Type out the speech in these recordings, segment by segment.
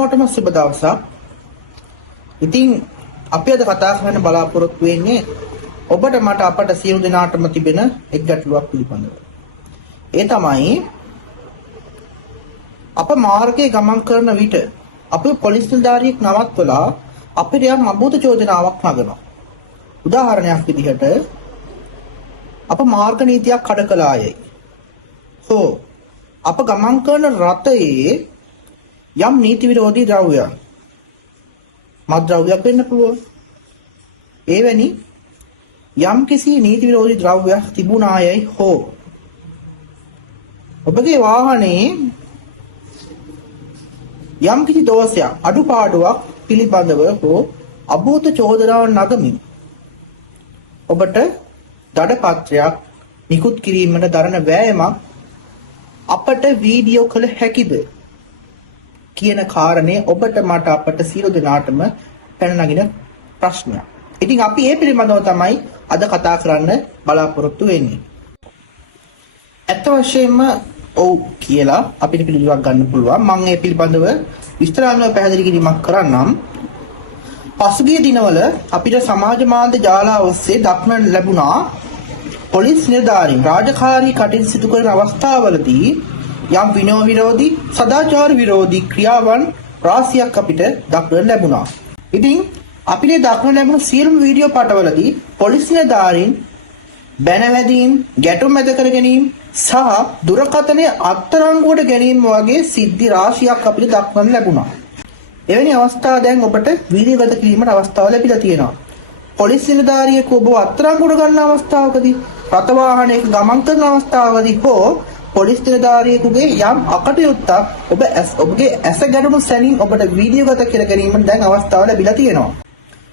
හැමෝටම සුබ දවසක්. ඉතින් අපි අද කතා කරන්න බලාපොරොත්තු වෙන්නේ ඔබට මට අපට සියලු දෙනාටම තිබෙන එක් ගැටලුවක් පිළිබඳව. ඒ තමයි අප මාර්ගයේ ගමන් කරන විට අපි පොලිස් නිලධාරියෙක් නවත්වලා අපිට යම් අභූත චෝදනාවක් නගනවා. උදාහරණයක් විදිහට අප මාර්ග නීතියක් කඩ කළායයි. අප ගමන් කරන රථයේ යම් නීති විරෝධී ද්‍රව්‍යයක් මත්ද්‍රව්‍යයක් වෙන්න පුළුවන්. එවැනි යම් කිසි නීති විරෝධී ද්‍රව්‍යයක් තිබුණායයි හෝ ඔබගේ වාහනේ යම් කිසි දෝෂයක් අඩුපාඩුවක් පිළිබඳව හෝ අභූත චෝදනාවක් නගමින් ඔබට දඩපත්‍රයක් නිකුත් කිරීමට දරන වෑයමක් අපට වීඩියෝ කළ හැකිද කියන කාරණේ ඔබට මට අපට සියලු දෙනාටම පැන නගින ප්‍රශ්නයක්. ඉතින් අපි මේ පිළිබඳව තමයි අද කතා කරන්න බලාපොරොත්තු වෙන්නේ. ඇත්ත වශයෙන්ම ඔව් කියලා අපිට පිළිතුරක් ගන්න පුළුවන්. මම මේ පිළිබඳව විස්තරාත්මකව පැහැදිලි කිරීමක් කරන්නම්. පසුගිය දිනවල අපිට සමාජ මාධ්‍ය ජාල ඔස්සේ දක්නට ලැබුණා පොලිස් නිලධාරීන් රාජකාරී කටයුතු සිදු කරන අවස්ථාවලදී යම් විනය විරෝධී සදාචාර විරෝධී ක්‍රියාවන් රාශියක් අපිට දක්නට ලැබුණා. ඉතින් අපිට දක්නට ලැබුණු සියලුම වීඩියෝ පටවලදී පොලිස් නිලධාරීන් බැනවැදීම්, ගැටුම් ඇති කර ගැනීම සහ දුරකථනය අත්අඩංගුවට ගැනීම වගේ සිද්ධි රාශියක් අපිට දක්නට ලැබුණා. එවැනි අවස්ථා දැන් ඔබට වීඩියෝගත කිරීමට අවස්ථාව ලැබිලා තියෙනවා. පොලිස් නිලධාරියෙකු ඔබව අත්අඩංගුවට ගන්න අවස්ථාවකදී, රථ වාහනයක ගමන් කරන අවස්ථාවකදී හෝ පොලිස් නිලධාරියෙකුගේ යම් අකටයුත්තක් ඔබගේ ඇස ගැටුණු සැනින් ඔබට වීඩියෝගත කර ගැනීමට දැන් අවස්ථාව ලැබිලා තියෙනවා.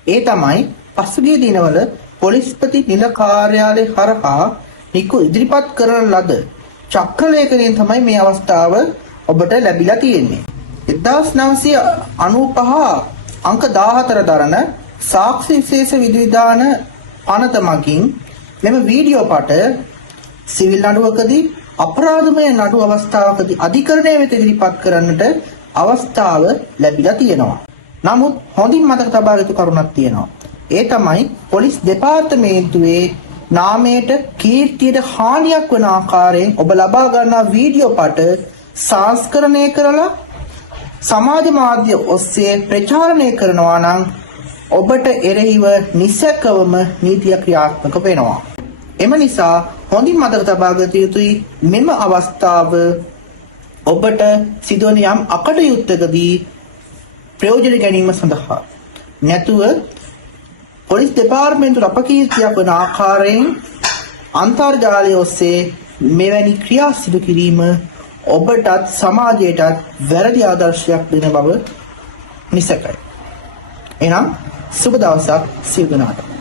ඒ තමයි පසුගිය දිනවල පොලිස්පති නිල කාර්යාලය හරහා ඉදිරිපත් කරන ලද චක්‍රලේඛනයෙන් තමයි මේ අවස්ථාව ඔබට ලැබිලා තියෙන්නේ. 1995 අංක 14 දරන සාක්ෂි විශේෂ විධිවිධාන පනත මගින් මෙම වීඩියෝ පට සිවිල් නඩුවකදී අපරාධමය නඩු අවස්ථාවකදී අධිකරණය වෙත ඉදිරිපත් කරන්නට අවස්ථාව ලැබිලා තියෙනවා. නමුත් හොඳින් මතක තබා ගත කරුණක් තියෙනවා. ඒ තමයි පොලිස් දෙපාර්තමේන්තුවේ නාමයට කීර්තියට හානියක් වන ආකාරයෙන් ඔබ ලබා ගන්නා වීඩියෝ පට සංස්කරණය කරලා සමාජ මාධ්‍ය ඔස්සේ ප්‍රචාරණය කරනවා නම් ඔබට එරෙහිව නිසැකවම නීතිය ක්‍රියාත්මක වෙනවා. එම නිසා හොඳින් මතක තබා ගත යුතුයි මෙම අවස්ථාව ඔබට සිදුවන යම් අකටයුත්තකදී ප්‍රයෝජන ගැනීම සඳහා නැතුව පොලිස් දෙපාර්තමේන්තුව අපකීර්තියක් වන ආකාරයෙන් අන්තර්ජාලය ඔස්සේ මෙවැනි ක්‍රියා සිදු කිරීම ඔබටත් සමාජයටත් වැරදි ආදර්ශයක් දෙන බව නිසැකයි. එනම් සුබ දවසක් සියලු දෙනාට.